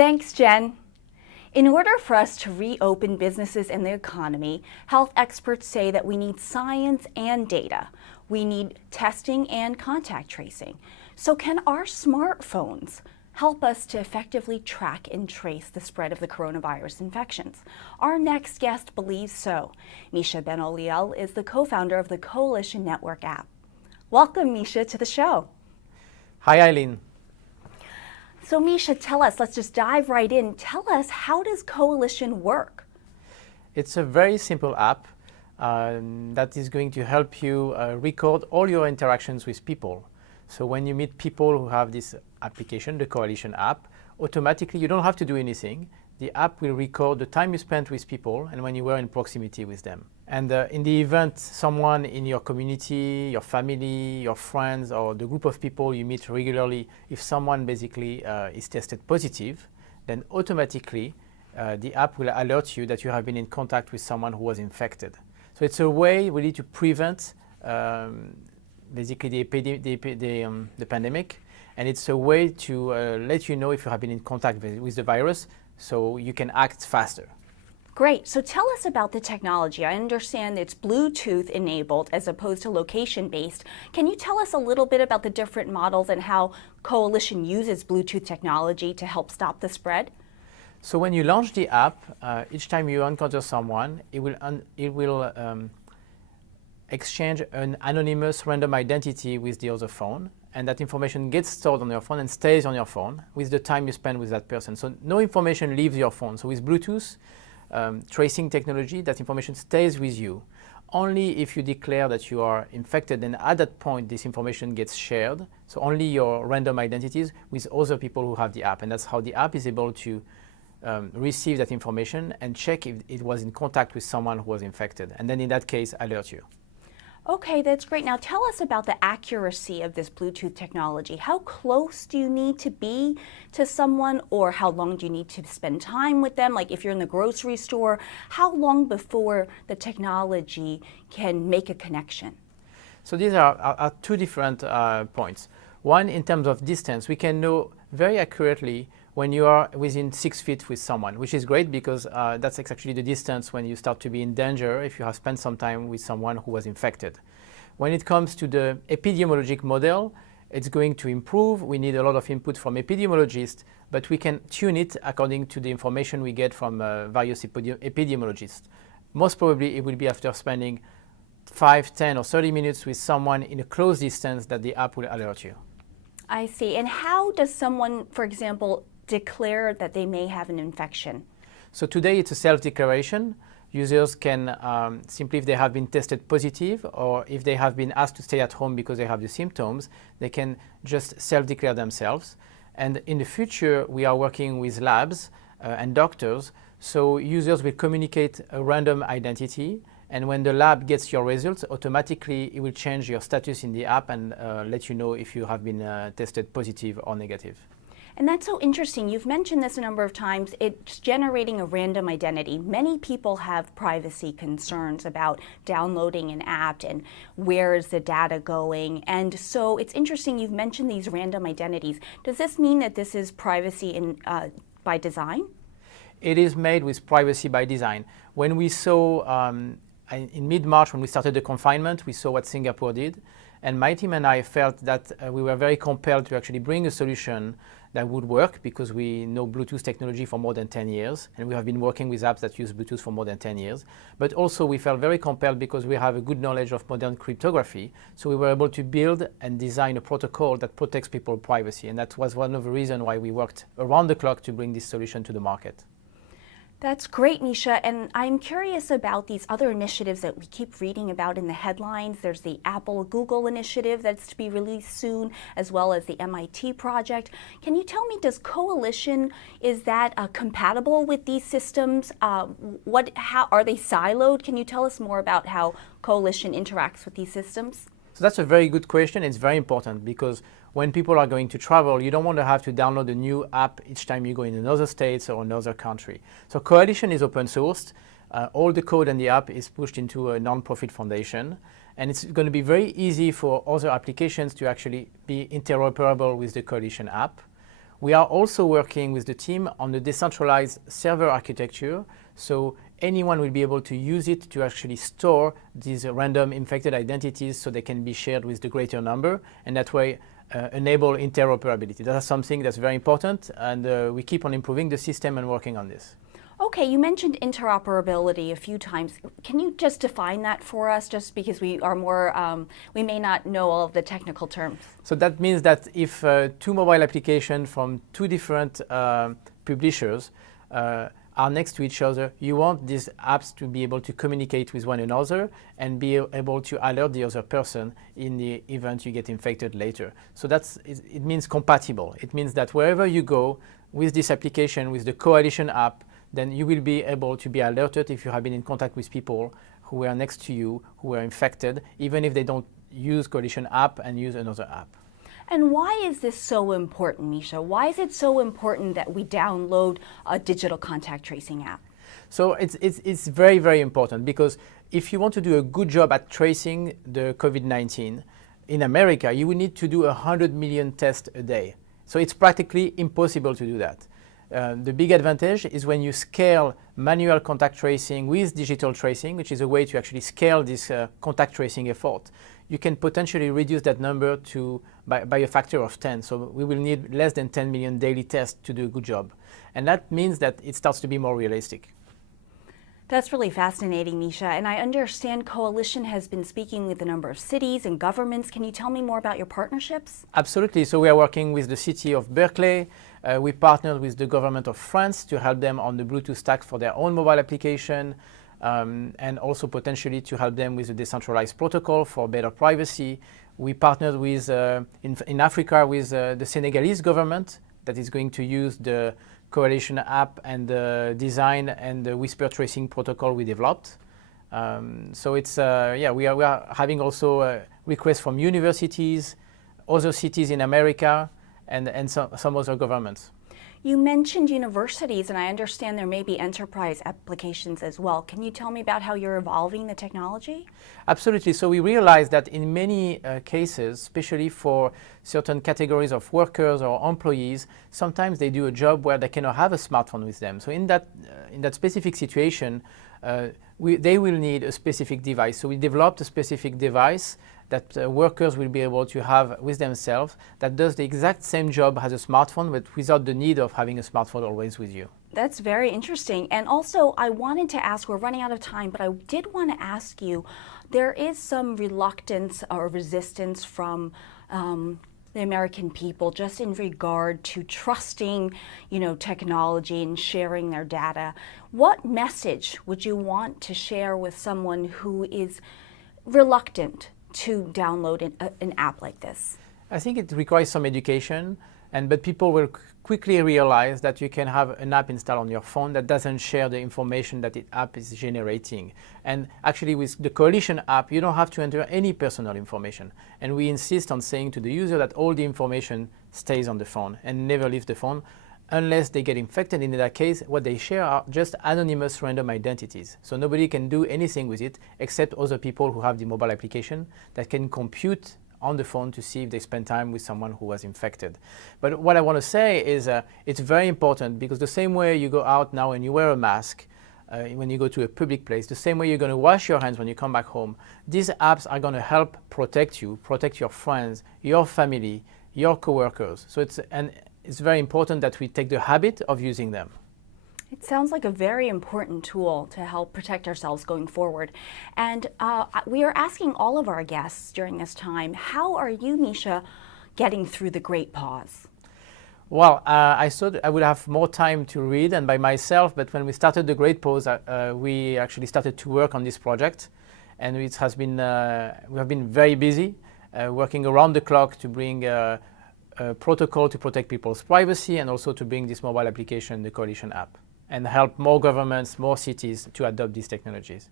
Thanks, Jen. In order for us to reopen businesses and the economy, health experts say that we need science and data. We need testing and contact tracing. So can our smartphones help us to effectively track and trace the spread of the coronavirus infections? Our next guest believes so. Micha Benoliel is the co-founder of the Coalition Network app. Welcome, Micha, to the show. Hi, Eileen. So Micha, tell us, let's just dive right in. Tell us, how does Coalition work? It's a very simple app that is going to help you record all your interactions with people. So when you meet people who have this application, the Coalition app, automatically you don't have to do anything. The app will record the time you spent with people and when you were in proximity with them. And in the event someone in your community, your family, your friends, or the group of people you meet regularly, if someone basically is tested positive, then automatically the app will alert you that you have been in contact with someone who was infected. So it's a way really to prevent basically the pandemic, and it's a way to let you know if you have been in contact with the virus, so you can act faster. Great. So tell us about the technology. I understand it's Bluetooth enabled as opposed to location based. Can you tell us a little bit about the different models and how Coalition uses Bluetooth technology to help stop the spread? So when you launch the app, each time you encounter someone, it will exchange an anonymous random identity with the other phone, and that information gets stored on your phone and stays on your phone with the time you spend with that person. So no information leaves your phone. So with Bluetooth tracing technology, that information stays with you. Only if you declare that you are infected, and at that point this information gets shared, so only your random identities with other people who have the app, and that's how the app is able to receive that information and check if it was in contact with someone who was infected, and then in that case alert you. Okay, that's great. Now tell us about the accuracy of this Bluetooth technology. How close do you need to be to someone, or how long do you need to spend time with them? Like if you're in the grocery store, how long before the technology can make a connection? So these are two different points. One, in terms of distance, we can know very accurately when you are within 6 feet with someone, which is great because that's actually the distance when you start to be in danger if you have spent some time with someone who was infected. When it comes to the epidemiologic model, it's going to improve. We need a lot of input from epidemiologists, but we can tune it according to the information we get from various epidemiologists. Most probably it will be after spending 5, 10 or 30 minutes with someone in a close distance that the app will alert you. I see. And how does someone, for example, declare that they may have an infection? So today it's a self-declaration. Users can simply, if they have been tested positive or if they have been asked to stay at home because they have the symptoms, they can just self-declare themselves. And in the future, we are working with labs and doctors, so users will communicate a random identity, and when the lab gets your results, automatically it will change your status in the app and let you know if you have been tested positive or negative. And that's so interesting. You've mentioned this a number of times. It's generating a random identity. Many people have privacy concerns about downloading an app and where is the data going. And so it's interesting you've mentioned these random identities. Does this mean that this is privacy by design? It is made with privacy by design. When we saw in mid-March, when we started the confinement, we saw what Singapore did. And my team and I felt that we were very compelled to actually bring a solution that would work because we know Bluetooth technology for more than 10 years, and we have been working with apps that use Bluetooth for more than 10 years. But also we felt very compelled because we have a good knowledge of modern cryptography, so we were able to build and design a protocol that protects people's privacy, and that was one of the reasons why we worked around the clock to bring this solution to the market. That's great, Micha, and I'm curious about these other initiatives that we keep reading about in the headlines. There's the Apple-Google initiative that's to be released soon, as well as the MIT project. Can you tell me, does Coalition, is that compatible with these systems? How are they siloed? Can you tell us more about how Coalition interacts with these systems? So that's a very good question. It's very important because when people are going to travel, you don't want to have to download a new app each time you go in another state or another country. So Coalition is open sourced. All the code and the app is pushed into a non-profit foundation. And it's going to be very easy for other applications to actually be interoperable with the Coalition app. We are also working with the team on the decentralized server architecture, so anyone will be able to use it to actually store these random infected identities so they can be shared with the greater number, and that way enable interoperability. That's something that's very important, and we keep on improving the system and working on this. Okay, you mentioned interoperability a few times. Can you just define that for us, just because we are more, we may not know all of the technical terms? So that means that if two mobile applications from two different publishers are next to each other, you want these apps to be able to communicate with one another and be able to alert the other person in the event you get infected later. So it means compatible. It means that wherever you go with this application, with the Coalition app, then you will be able to be alerted if you have been in contact with people who were next to you, who were infected, even if they don't use Coalition app and use another app. And why is this so important, Micha? Why is it so important that we download a digital contact tracing app? So it's very, very important, because if you want to do a good job at tracing the COVID-19, in America, you will need to do 100 million tests a day. So it's practically impossible to do that. The big advantage is when you scale manual contact tracing with digital tracing, which is a way to actually scale this contact tracing effort. You can potentially reduce that number by a factor of 10. So we will need less than 10 million daily tests to do a good job. And that means that it starts to be more realistic. That's really fascinating, Micha. And I understand Coalition has been speaking with a number of cities and governments. Can you tell me more about your partnerships? Absolutely. So we are working with the city of Berkeley. We partnered with the government of France to help them on the Bluetooth stack for their own mobile application, and also potentially to help them with a decentralized protocol for better privacy. We partnered with, in Africa with the Senegalese government that is going to use the Coalition app and the design and the whisper tracing protocol we developed. So it's, we are having also requests from universities, other cities in America, and some other governments. You mentioned universities, and I understand there may be enterprise applications as well. Can you tell me about how you're evolving the technology? Absolutely. So we realized that in many cases, especially for certain categories of workers or employees, sometimes they do a job where they cannot have a smartphone with them. So in that specific situation, they will need a specific device. So we developed a specific device that workers will be able to have with themselves that does the exact same job as a smartphone, but without the need of having a smartphone always with you. That's very interesting. And also, I wanted to ask, we're running out of time, but I did want to ask you, there is some reluctance or resistance from the American people just in regard to trusting, technology and sharing their data. What message would you want to share with someone who is reluctant to download an app like this? I think it requires some education, but people will quickly realize that you can have an app installed on your phone that doesn't share the information that the app is generating. And actually with the Coalition app, you don't have to enter any personal information. And we insist on saying to the user that all the information stays on the phone and never leaves the phone unless they get infected. In that case, what they share are just anonymous random identities. So nobody can do anything with it except other people who have the mobile application that can compute on the phone to see if they spend time with someone who was infected. But what I want to say is it's very important, because the same way you go out now and you wear a mask when you go to a public place, the same way you're going to wash your hands when you come back home, these apps are going to help protect you, protect your friends, your family, your coworkers. So it's very important that we take the habit of using them. It sounds like a very important tool to help protect ourselves going forward. And we are asking all of our guests during this time, how are you, Micha, getting through the great pause? Well, I thought I would have more time to read and by myself, but when we started the Great Pause, we actually started to work on this project. And it has been, we have been very busy, working around the clock to bring a protocol to protect people's privacy, and also to bring this mobile application, the Coalition app, and help more governments, more cities to adopt these technologies.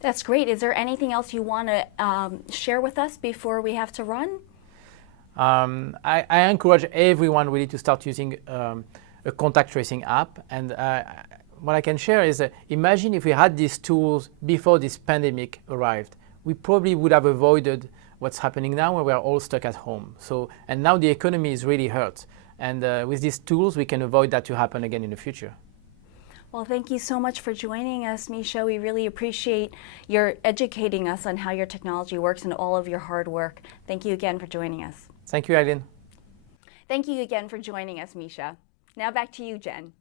That's great. Is there anything else you want to share with us before we have to run? I encourage everyone really to start using a contact tracing app. And what I can share is imagine if we had these tools before this pandemic arrived. We probably would have avoided what's happening now, where we're all stuck at home. And now the economy is really hurt. And with these tools, we can avoid that to happen again in the future. Well, thank you so much for joining us, Micha. We really appreciate your educating us on how your technology works and all of your hard work. Thank you again for joining us. Thank you, Eileen. Thank you again for joining us, Micha. Now back to you, Jen.